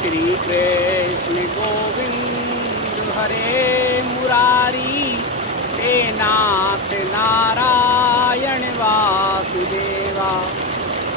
श्री कृष्ण गोविंद हरे मुरारी, हे नाथ नारायण वासुदेवा,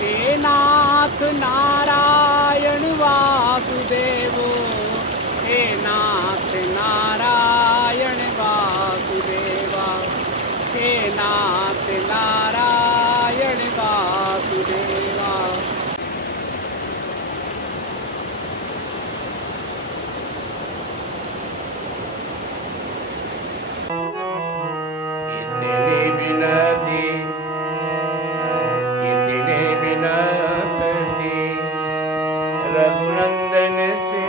हे नाथ नारायण वासुदेवो, हे नाथ नारायण वासुदेवा, हे नाथ नारायण वासुदेवा। रघुनंदन से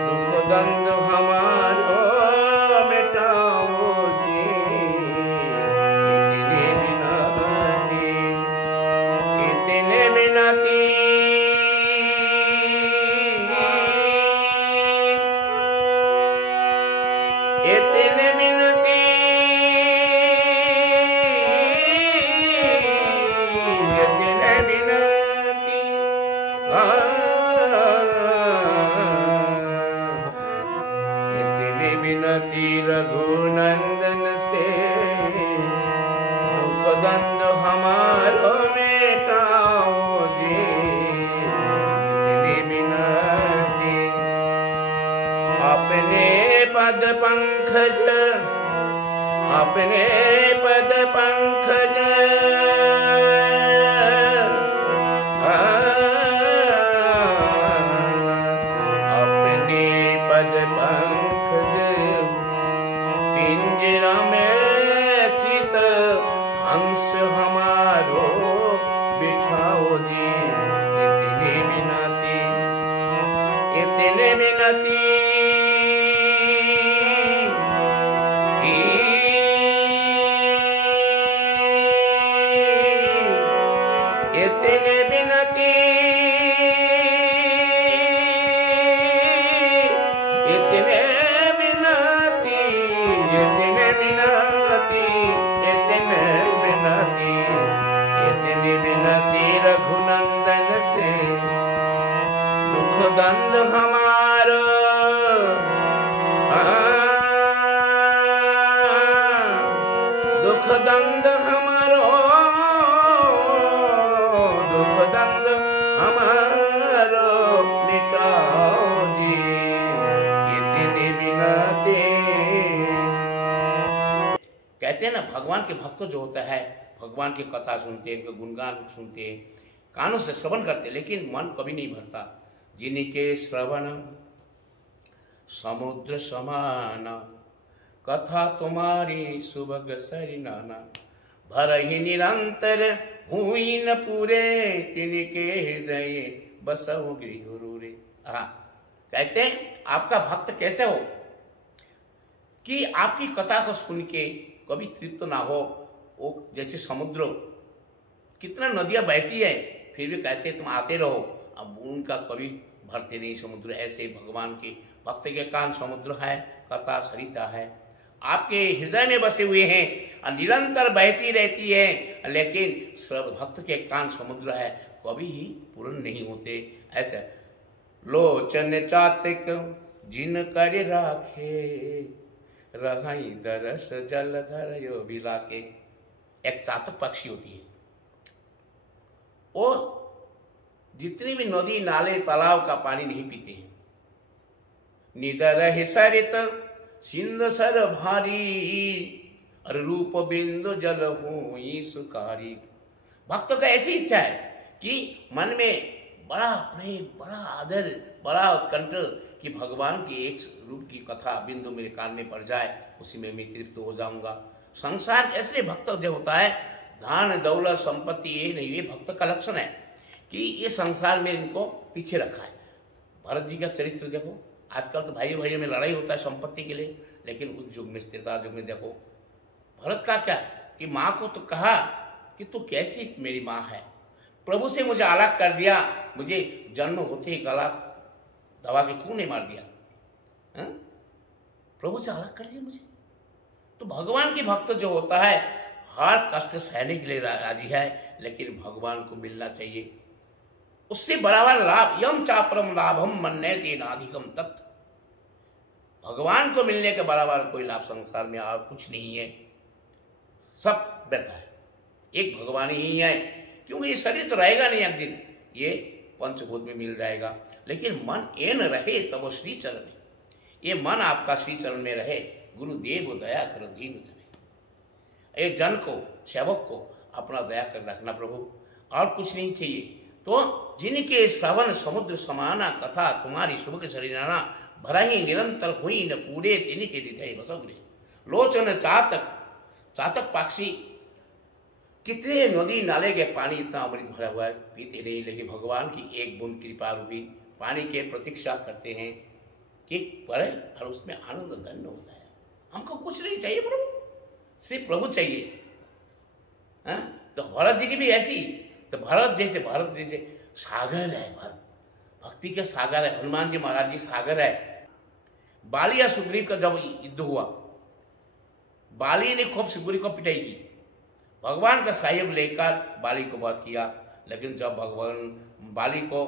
दुख दंद हमारो मिटाओ जी, इतने बिनती इतने बिनती इतने बिनती रघुनंदन से दुख दंद हमारो मिटाओ जी, इतने बिनती अपने पद पंकज, अपने पद पंकज पंकज पिंजरा में चित हंस हमारो बिठाओ जी, इतने बिनती इतने बिनती इतने बिनती इतने बिनती इतने बिनती इतने बिनती इतने बिनती रघुनंदन से दुख दंद हमारो दुख दंद हमारो दुख दंद हमारो मिटाओ जी, इतने बिनती। कहते हैं ना, भगवान के भक्त जो होता है भगवान की कथा सुनते हैं, गुणगान सुनते हैं, कानों से श्रवण करते, लेकिन मन कभी नहीं भरता। जिनके श्रवण समुद्र समान, कथा तुम्हारी सुभग सरि नाना, भर ही निरंतर हुई न पूरे, तिनके हृदय बसहु गृह रूरे। कहते हैं आपका भक्त कैसे हो कि आपकी कथा को सुन के कभी तृप्त ना हो। वो जैसे समुद्र, कितना नदियां बहती है फिर भी कहते तुम आते रहो, अब उनका कभी भरते नहीं समुद्र। ऐसे भगवान के भक्त के कान समुद्र है, कथा सरिता है, आपके हृदय में बसे हुए हैं और निरंतर बहती रहती है, लेकिन भक्त के कान समुद्र है, कभी ही पूर्ण नहीं होते। ऐसे लोचन चातिक जिन कर राखे, रहाई दरस जलधर यो बिलाके। एक चातक पक्षी होती है, वो जितनी भी नदी नाले तालाब का पानी नहीं पीते हैं। निदर सरित सिंध सर भारी, और रूप बिंदु जल हुई सुकारी। भक्तों का ऐसी इच्छा है कि मन में बड़ा प्रेम, बड़ा आदर, बड़ा उत्कंठ कि भगवान की एक रूप की कथा बिंदु मेरे कान में पड़ जाए, उसी में मैं तृप्त हो जाऊंगा। संसार ऐसे भक्त जो होता है, धन दौलत संपत्ति ये नहीं, ये भक्त का लक्षण है कि ये संसार में इनको पीछे रखा है। भरत जी का चरित्र देखो, आजकल तो भाई भाइयों में लड़ाई होता है संपत्ति के लिए, लेकिन उस युग में, त्रेता युग में देखो भरत का क्या है कि माँ को तो कहा कि तू कैसी मेरी माँ है, प्रभु से मुझे अलग कर दिया, मुझे जन्म होते ही गला दबा के क्यों नहीं मार दिया, प्रभु से अलग कर दिया मुझे। तो भगवान की भक्त जो होता है हर कष्ट सहने के लिए राजी है, लेकिन भगवान को मिलना चाहिए। उससे बराबर लाभ, यम चापरम लाभम मन्यते नाधिकम तत्। भगवान को मिलने के बराबर कोई लाभ संसार में और कुछ नहीं है, सब व्यर्थ है। एक भगवान ही है, क्योंकि ये शरीर तो रहेगा नहीं, एक दिन ये पंचभूत में मिल जाएगा। लेकिन मन एन रहे तब वो श्री चरण में, ये मन आपका श्री चरण में रहे। गुरुदेव दया कर दीन जने, ये जन को, सेवक को अपना दया कर रखना प्रभु, और कुछ नहीं चाहिए। तो जिनके श्रवण समुद्र समाना कथा तुम्हारी शुभ के शरीराना, भरा ही निरंतर हुई न पूरे तिनके हृदय बसोगे। लोचन चातक, चातक पक्षी कितने नदी नाले के पानी इतना अमृत भरा हुआ है, पीते नहीं, लेकिन भगवान की एक बूंद कृपा रूपी पानी के प्रतीक्षा करते हैं कि पड़े और उसमें आनंद धन्य हो जाए। हमको कुछ नहीं चाहिए प्रभु, सिर्फ प्रभु चाहिए। तो भरत जी की भी ऐसी, तो भरत जैसे सागर है, भरत भक्ति के सागर है। हनुमान जी महाराज जी सागर है। बाली या सुग्रीव का जब युद्ध हुआ, बाली ने खूब सुग्रीव को पिटाई की, भगवान का साहिब लेकर बाली को वध किया। लेकिन जब भगवान बाली को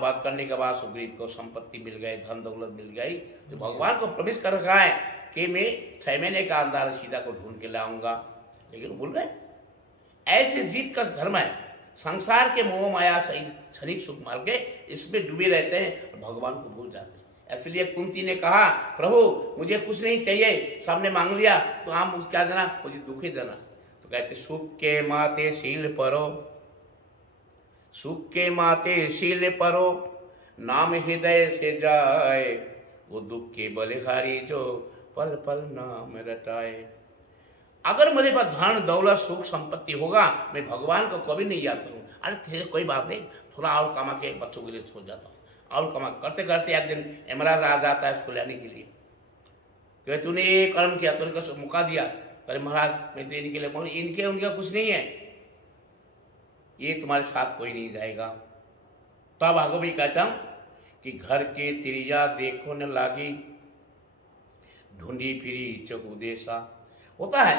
वध करने के बाद सुग्रीव को संपत्ति मिल गई, धन दौलत मिल गई, तो भगवान को प्रॉमिस कर रखा है कि मैं 6 महीने का अंदर सीता को ढूंढ के लाऊंगा, लेकिन वो भूल गए। ऐसे जीत का धर्म है, संसार के मोह माया सही क्षणिक सुख मार के इसमें डूबे रहते हैं, भगवान को भूल जाते हैं। इसलिए कुंती ने कहा, प्रभु मुझे कुछ नहीं चाहिए, सबने मांग लिया, तो आप मुझे क्या देना, मुझे दुख ही देना। तो कहते सुख के माते शील परो, सुख के माते शील परो, नाम हृदय से जाए, वो दुख के बलिहारी जो पल पल नाम रटाए। अगर मेरे पास धन दौलत सुख संपत्ति होगा, मैं भगवान को कभी नहीं याद करूँ। अरे कोई बात नहीं, थोड़ा और कमा के बच्चों के लिए छोड़ जाता हूँ, और कमा करते करते एक दिन यमराज आ जाता है उसको लेने के लिए, कि तूने ये कर्म किया, तूने को मौका दिया। अरे महाराज मैं तो इनके लिए बोल, इनके उनका कुछ नहीं है, ये तुम्हारे साथ कोई नहीं जाएगा। तब आगे भी कहता हूं कि घर के तिरिया देखो न लागी, ढूंढी फिरी चहु देशा। होता है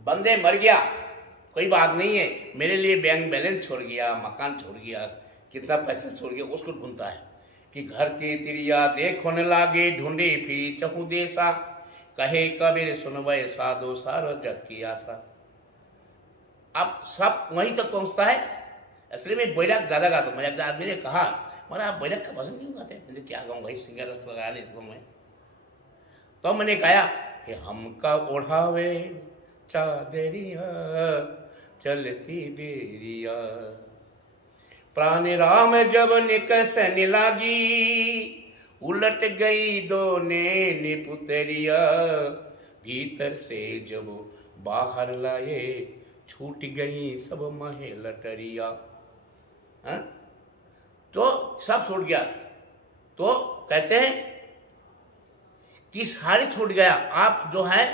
बंदे मर गया, कोई बात नहीं है, मेरे लिए बैंक बैलेंस छोड़ गया, मकान छोड़ गया, कितना पैसा छोड़ गया, उसको ढूंढता है कि घर के तिरिया देखो न लागे, ढूंढे फिरी चहु देशा, कहे कबीर सुनबे साधो सारो जग की आशा। अब सब वहीं तक पहुंचता है। इसलिए मैं बैराग ज्यादा गाता हूँ। एक आदमी ने कहा, मारा आप बैराग का भजन क्यों गाते? मैंने क्या गाऊँ भाई, सिंगर रस लगा नहीं सकूँ मैं। तो मैंने कहा कि हमका ओढ़ावे चादरिया, चलती बेरिया, प्राण राम जब निकसन लागी, उलट गई दोने निपुतरिया, भीतर से जब बाहर लाए, छूट गई सब महे लटरिया। तो सब छूट गया। तो कहते हैं कि सारे छूट गया। आप जो है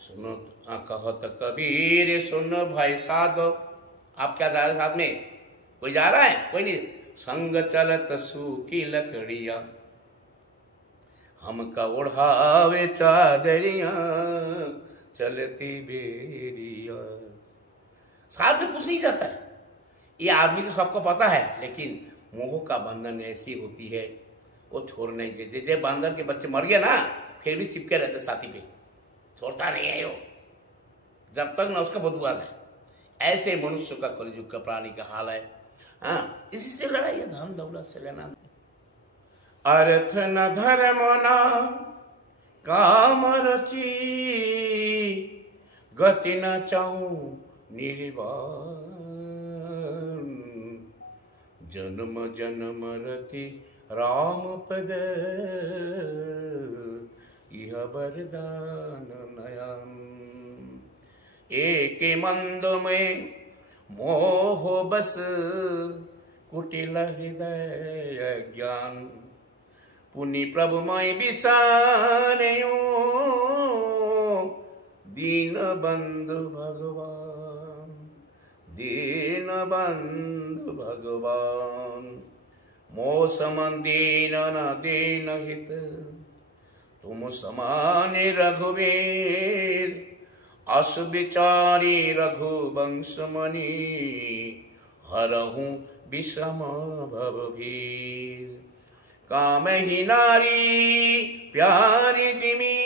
सुनो, कहत कबीर सुनो भाई साधो। आप क्या जा रहे साथ में? कोई जा रहा है? कोई नहीं। संग चलत सूखी लकड़िया, हमका ओढ़ावे चादरिया, चलती बेरिया। साथ में कुछ नहीं जाता है। ये आदमी को सबको पता है, लेकिन मोह का बंधन ऐसी होती है, वो छोड़ नहीं चाहिए। जैसे बांदर के बच्चे मर गए ना, फिर भी चिपके रहते साथी पे, छोड़ता नहीं है वो, जब तक ना उसका बदबू आ जाए। ऐसे मनुष्य का कलयुग का प्राणी का हाल है। हाँ, इसी से लड़ाई है, धन दौलत से लेना। अर्थ न धर्म न काम रची, गति न चाहूं निर्वाण, जन्म जन्म रति राम पद, यह वरदान नयन। एक मंद में मोह बस, कुटिल हृदय ज्ञान, पुनि प्रभुमय बिसारेयो, दीन बंधु भगवान, दीन बंधु भगवान। मोह समान दीन न दीन हित, तुम समान रघुवीर, अस विचारी रघुवंश मणि, हरहूं विषम भवभीर। काम ही नारी प्यारी जिमी,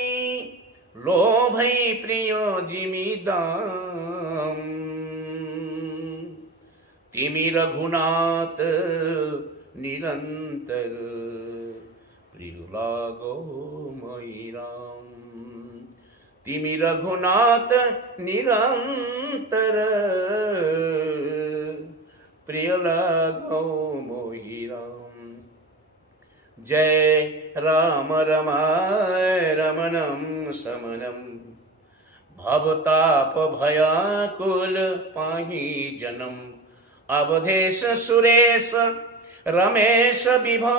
लोभई प्रियो जिमी दाम। तिमी रघुनाथ निरंतर, प्रिय लागो मई राम। तिमी रघुनाथ निरंतर, प्रिय लागो मोहि राम। जय राम रमाय रमणं समनम, भवताप भयाकुल पाहि जनम। अवधेश सुरेश रमेश विभो,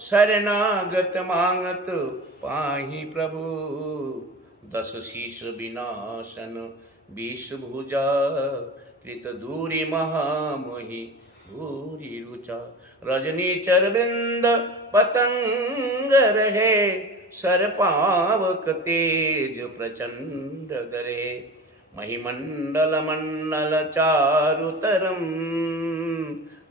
शरणागत मांगत पाहि प्रभु। दस शीश विनाशन विष भुजा, कृत दूरी महामोहि भूरि रुचा। रजनी चरबिंद पतंग रहे, सर्पावक तेज प्रचंड दरे। महिमंडल मंडल चारुतरम,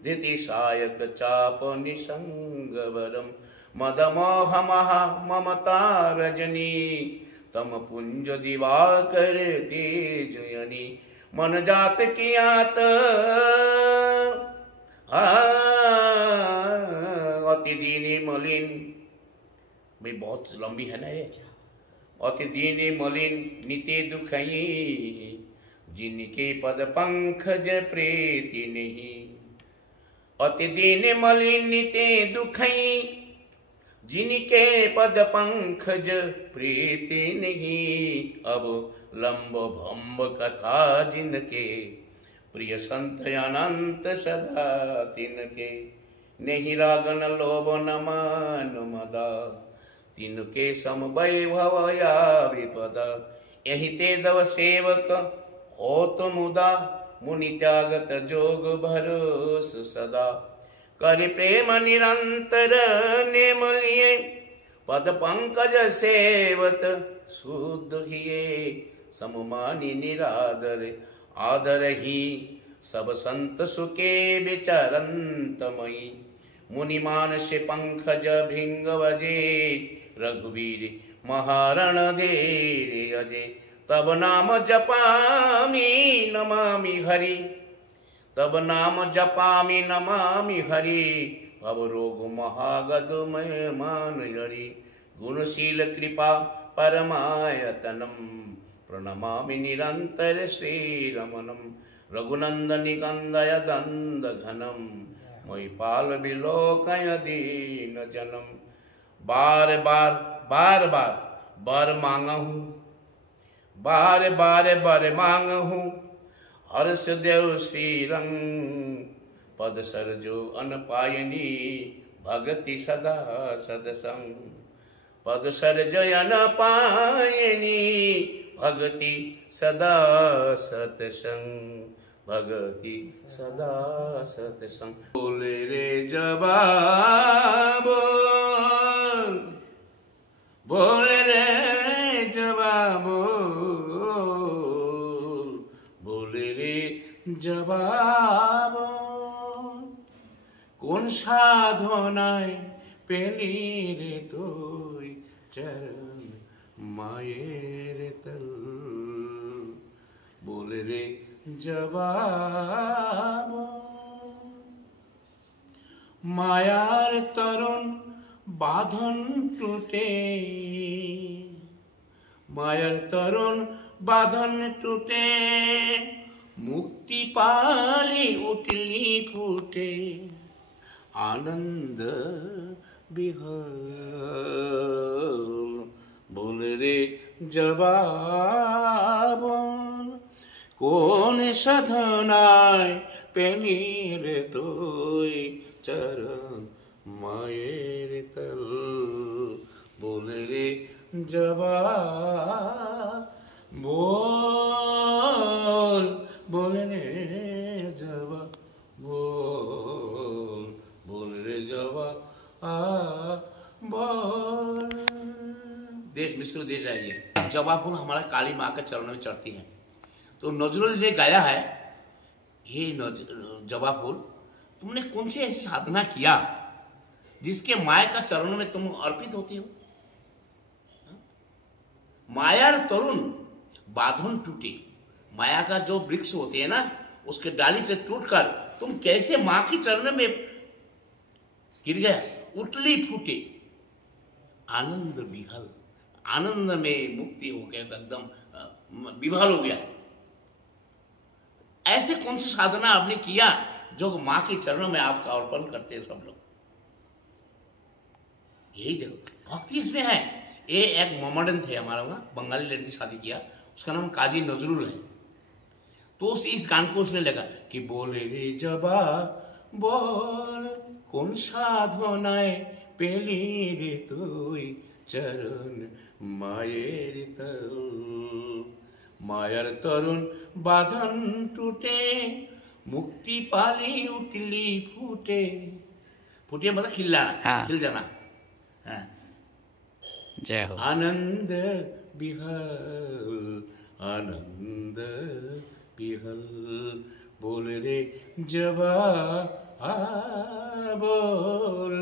धृति सायक चाप निसंग वरम। मदमोह महा ममता रजनी, तम पुंज दिवाकर तेजयनी। मन जात कियात अति दीनी मलिन, भाई बहुत लंबी है ना ये। अति दीनी मलिन निते दुखई, जिनके पद पंकज प्रीति नहीं। अति दीन मलिन निते दुखई, जिनके पद पंकज प्रीति नहीं। अब लंब भंब कथा जिनके, प्रिय संत अनंत सदा तिनके। नहीं रागन लोभ न मान मदा, तिनके सम वैभव या विपदा। यही ते दव सेवक हो तो मुदा, मुनि त्यागत जोग भरोस सदा। कर प्रेम निरंतर नेम लिए, पद पंकज सेवत शुद्ध हिये। सममानी निरादर आदर ही, सब संत सुके विचरंतमयी। मुनि मानस पंकज भृंग वजे, रघुवीर महारण धीरे अजे। तब नाम जपामि नमामि हरि, तब नाम जपामि नमामि हरि। भव रोग महागद मैं मान हरि। गुणशील कृपा परमायतनम, प्रणमामि निरंतर श्रीरमणम। रघुनंदनि कंदय दंद घनम, महिपाल विलोकय दीन जनम। बार बार बार बार बर मांगहूँ, बार बार बर मांगहूँ। हर्ष देव श्रीरंग, पद सरजो अनपायनी। भगति सदा सदसंग, पद सरजो अनपायनी। भगति सदा सतसंग, भगति सदा सतसंग। बोले रे जवाब, बोले रे जवाब, बोले रे जवाब। কোন সাধনায় পেলি রে তুই চরণ মায়ের তল। बोले रे जवाब। मायार तरुण बाधन टूटे, मायार तरुण बाधन टूटे। मुक्ति पाली उठली फूटे, आनंद बिहार। बोल रे जवाब, কোন সাধনায় পেলি রে তুই চরণ মায়ের তল। बोले रे जवाब, बोल बोले रे जवाब, बोल बोल रे जवाब बोल। देश मिश्र देश आइए। जवाब फूल हमारा काली माँ के चरणों में चढ़ती है। तो नजरुल ने गाया है ये जवाब फूल तुमने कौन सी ऐसी साधना किया जिसके माया का चरणों में तुम अर्पित होते हो? मायार तरुण बांधन टूटे, माया का जो वृक्ष होते हैं ना, उसके डाली से टूटकर तुम कैसे मां की चरण में गिर गया, उठली फूटे आनंद विहल, आनंद में मुक्ति हो गया, एकदम विभल हो गया। ऐसे कौन सी साधना आपने किया जो मां के चरणों में आपका अर्पण करते हैं सब लोग? यही देखो भक्ति इसमें है। ये एक मोमडन थे हमारा वहाँ, बंगाली लड़की शादी किया, उसका नाम काजी नजरुल है। तो इस गान को उसने लगा कि बोले रे जबा बोल কোন সাধনায় পেলি রে তুই চরণ মায়ের তল, মায়ার তরুণ বাঁধন টুটে মুক্তি পালি উঠলি ফুটে, ফুটে मतलब खिलना, हाँ। खिल जाना। हाँ। जय हो। आनंद विहल, आनंद विहल, बोल रे जबा बोल।